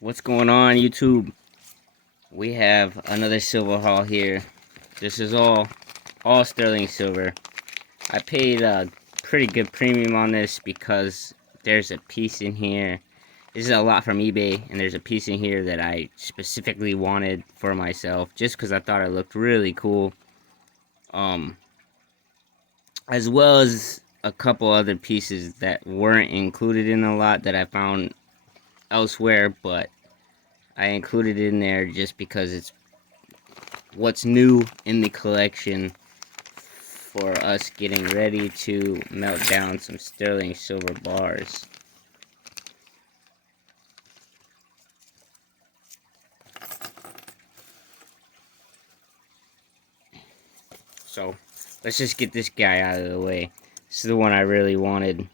What's going on, YouTube? We have another silver haul here. This is all sterling silver. I paid a pretty good premium on this because there's a piece in here. This is a lot from eBay, and there's a piece in here that I specifically wanted for myself just because I thought it looked really cool. As well as a couple other pieces that weren't included in a lot that I found elsewhere, but I included it in there just because it's what's new in the collection for us getting ready to melt down some sterling silver bars. So let's just get this guy out of the way. This is the one I really wanted.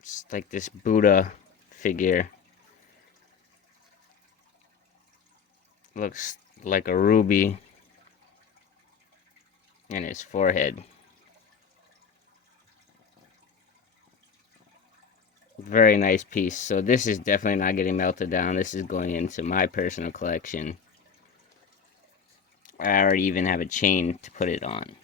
It's like this Buddha figure. Looks like a ruby in his forehead. Very nice piece. So this is definitely not getting melted down. This is going into my personal collection. I already even have a chain to put it on.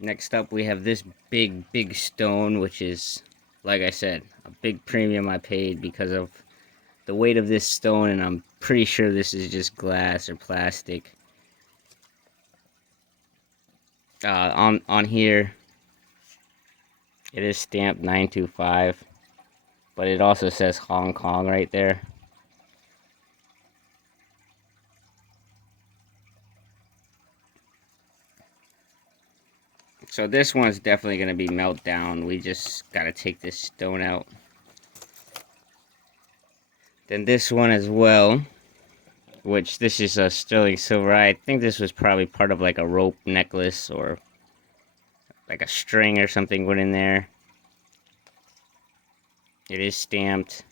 Next up, we have this big stone, which is, like I said, a big premium I paid because of the weight of this stone, and I'm pretty sure this is just glass or plastic. On here, it is stamped 925, but it also says Hong Kong right there. So this one's definitely going to be melt down. We just got to take this stone out. Then this one as well, which this is a sterling silver. I think this was probably part of like a rope necklace or like a string or something went in there. It is stamped.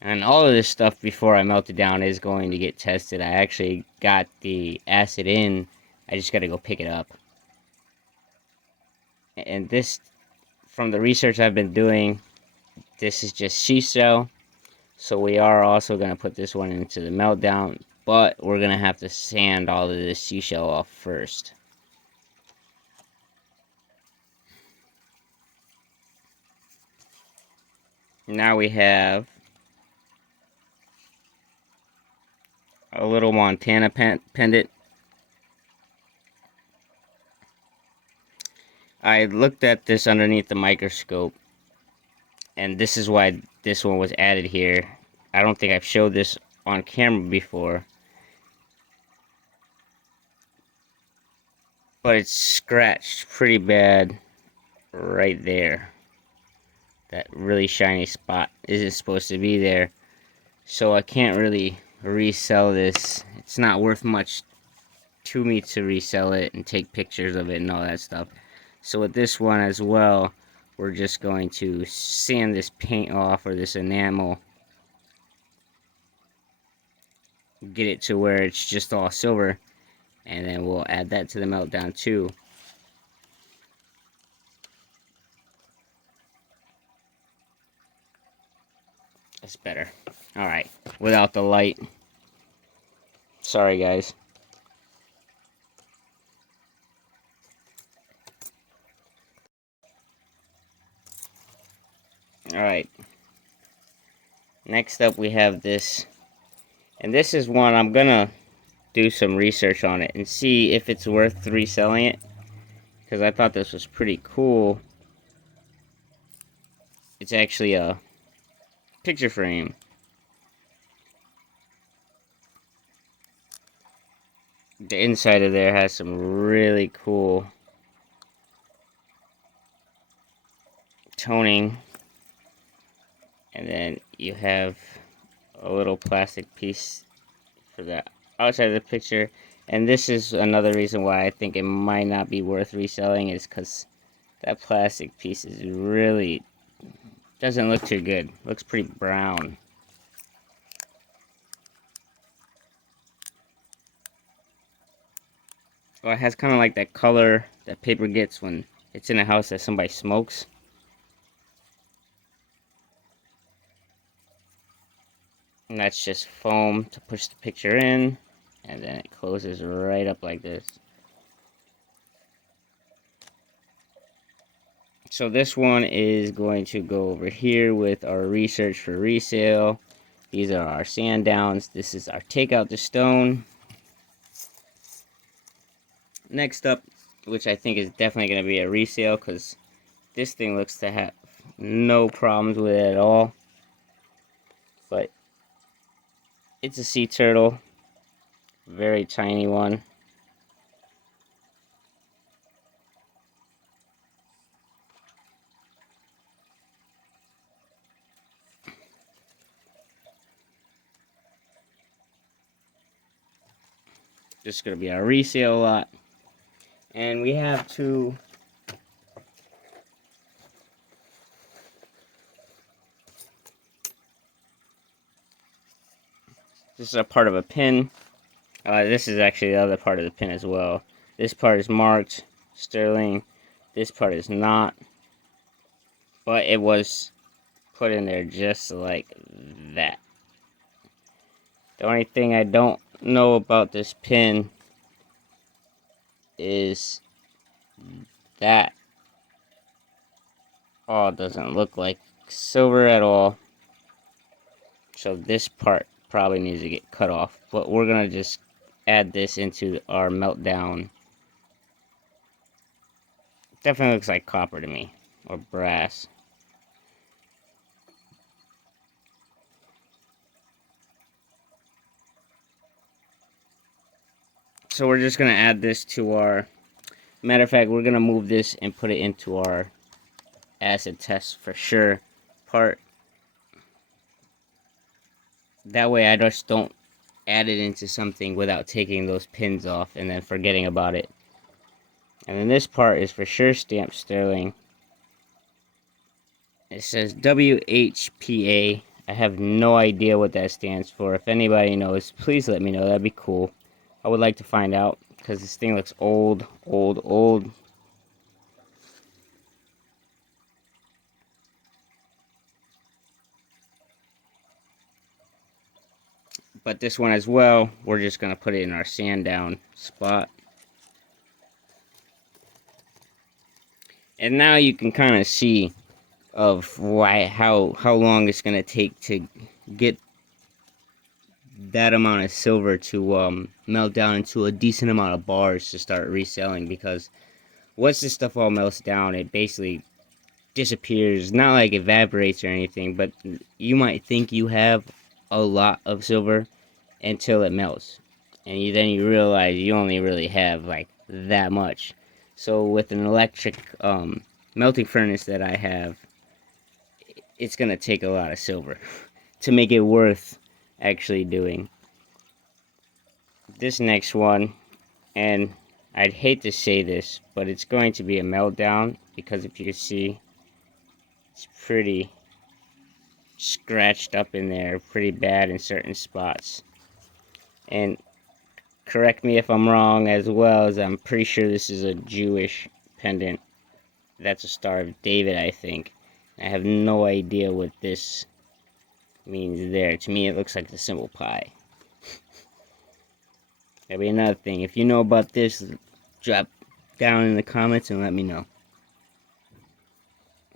And all of this stuff before I melt it down is going to get tested. I actually got the acid in. I just got to go pick it up. And this, from the research I've been doing, this is just seashell. So we are also going to put this one into the meltdown, but we're going to have to sand all of this seashell off first. Now we have a little Montana pendant. I looked at this underneath the microscope, and this is why this one was added here. I don't think I've showed this on camera before, but it's scratched pretty bad right there. That really shiny spot isn't supposed to be there, so I can't really resell this. It's not worth much to me to resell it and take pictures of it and all that stuff. So with this one as well, we're just going to sand this paint off, or this enamel, get it to where it's just all silver, and then we'll add that to the meltdown too. That's better. Alright, without the light. Sorry guys. Alright. Next up we have this. And this is one I'm gonna do some research on it and see if it's worth reselling it, because I thought this was pretty cool. It's actually a picture frame. The inside of there has some really cool toning, and then you have a little plastic piece for the outside of the picture. And this is another reason why I think it might not be worth reselling, is because that plastic piece is really doesn't look too good. Looks pretty brown. So it has kind of like that color that paper gets when it's in a house that somebody smokes. And that's just foam to push the picture in, and then it closes right up like this. So this one is going to go over here with our research for resale. These are our sand downs. This is our take out the stone. Next up, which I think is definitely going to be a resale, because this thing looks to have no problems with it at all. But it's a sea turtle, very tiny one. This is going to be our resale lot. And we have to this is a part of a pin. This is actually the other part of the pin as well. This part is marked sterling. This part is not. But it was put in there just like that. The only thing I don't know about this pin is that it doesn't look like silver at all. So this part probably needs to get cut off. But we're going to just add this into our meltdown. Definitely looks like copper to me, or brass. So we're just going to add this to our, matter of fact, we're going to move this and put it into our acid test for sure part. That way I just don't add it into something without taking those pins off and then forgetting about it. And then this part is for sure stamped sterling. It says WHPA. I have no idea what that stands for. If anybody knows, please let me know. That'd be cool. I would like to find out, because this thing looks old. But this one as well, we're just going to put it in our sand down spot. And now you can kind of see of how long it's going to take to get that amount of silver to melt down into a decent amount of bars to start reselling. Because once this stuff all melts down, it basically disappears. Not like evaporates or anything, but you might think you have a lot of silver until it melts, and then you realize you only really have like that much. So with an electric melting furnace that I have, it's gonna take a lot of silver to make it worth actually doing. This next one, and I'd hate to say this, but it's going to be a meltdown, because if you can see, it's pretty scratched up in there, pretty bad in certain spots. And correct me if I'm wrong as well, as I'm pretty sure this is a Jewish pendant. That's a Star of David, I think. I have no idea what this means there. To me, it looks like the symbol pi. That'll be another thing. If you know about this, drop down in the comments and let me know.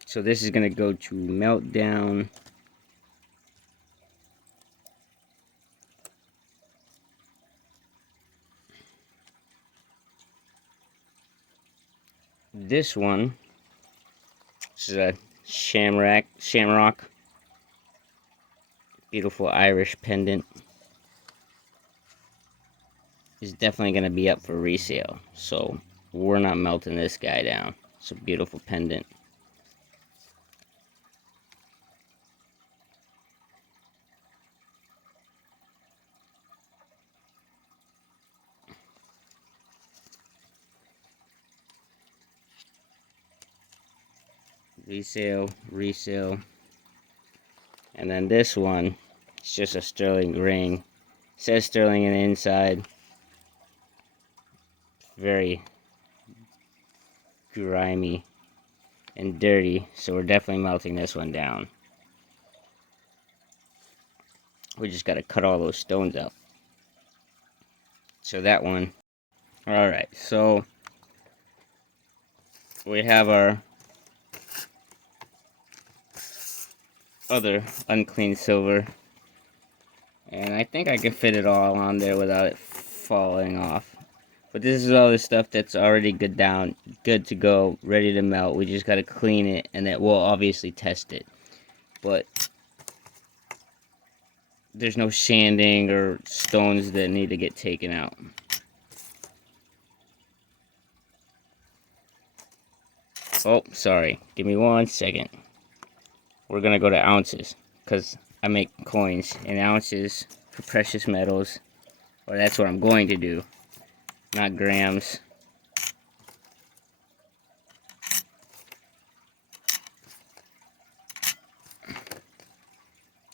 So this is going to go to meltdown. This one, this is a shamrock, beautiful Irish pendant, is definitely going to be up for resale. So we're not melting this guy down. It's a beautiful pendant. Resale. And then this one, it's just a sterling ring. It says sterling on the inside. very grimy and dirty, so we're definitely melting this one down. We just got to cut all those stones out. So that one. Alright, so we have our other unclean silver, and I think I can fit it all on there without it falling off. But this is all the stuff that's already good to go, ready to melt. We just got to clean it, and then we'll obviously test it. But there's no sanding or stones that need to get taken out. Oh, sorry. Give me 1 second. We're going to go to ounces, because I make coins in ounces for precious metals. Or that's what I'm going to do, not grams.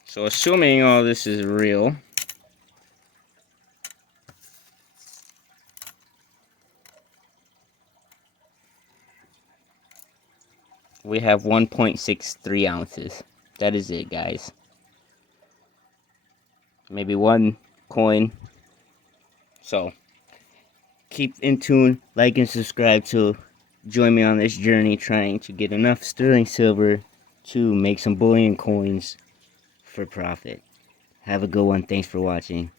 So assuming all this is real, we have 1.63 ounces. That is it, guys. Maybe one coin. So keep in tune, like and subscribe to join me on this journey trying to get enough sterling silver to make some bullion coins for profit. Have a good one. Thanks for watching.